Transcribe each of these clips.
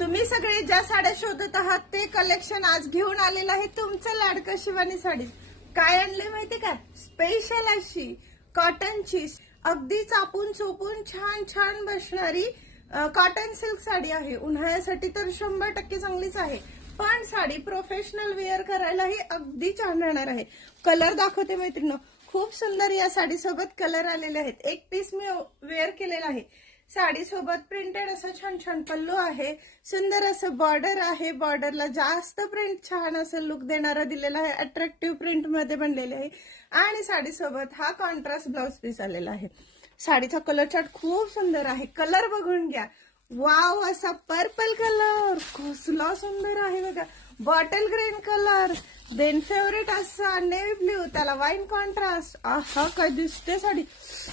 तुम्ही सगळे ज्या साड्या शोधत आहात ते कलेक्शन आज घेऊन आलेलं आहे तुमचं लाडकं शिवानी साडी। काय आणले माहिती का? स्पेशल अशी कॉटनची अगदी चापून चोपून छान छान बसणारी कॉटन सिल्क साडी आहे। उन्हाळ्यासाठी तर 100% चांगलीच आहे, पण साडी प्रोफेशनल वेअर करायलाही अगदी छान राहणार आहे। कलर दाखवते मैत्रिणी, खूप सुंदर या साडी सोबत कलर आलेले आहेत। एक पीस मी वेअर केलेला आहे। साडी सोबत प्रिंटेड असं छान छान पल्लू आहे, सुंदर असं बॉर्डर आहे। बॉर्डरला जास्त प्रिंट छान असं लुक देणारा दिलेला आहे, अट्रॅक्टिव्ह प्रिंट मध्ये बनलेले आहे। आणि साडी सोबत हा कॉन्ट्रास्ट ब्लाउज पीस आलेला आहे। साडीचा कलर चार्ट खूप सुंदर आहे, कलर बघून घ्या। वाव, असा पर्पल कलर कसला सुंदर आहे बघा, bottle green colour, then favourite असा नेव्ही ब्ल्यू, त्याला वाईन कॉन्ट्रास्ट। आहा काय दिसते साडी,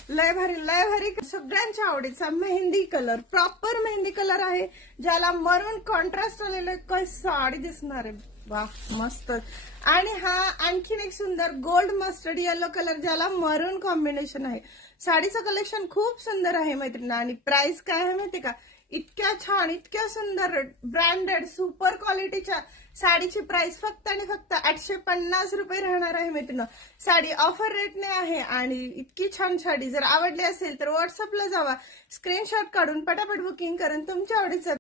लय भारी लय भारी। सगळ्यांच्या आवडीचा mehndi colour, proper mehndi colour आहे, ज्याला मरून कॉन्ट्रास्ट आलेलं काय साडी दिसणार आहे। वाह मस्त। आणि हा आणखीन एक सुंदर गोल्ड मस्टर्ड येलो कलर, ज्याला मरून कॉम्बिनेशन आहे। साडीचं कलेक्शन खूप सुंदर आहे मैत्रिणी। आणि प्राइस काय आहे माहिती का? इतक्या छान इतक्या सुंदर ब्रँडेड सुपर क्वालिटीच्या साडीची प्राइस फक्त आणि फक्त 850 रुपये राहणार आहे मैत्रिणी। साडी ऑफर रेटने आहे आणि इतकी छान साडी जर आवडली असेल तर व्हॉट्सअपला जावा, स्क्रीनशॉट काढून पटापट बुकिंग करून तुमच्या आवडीचं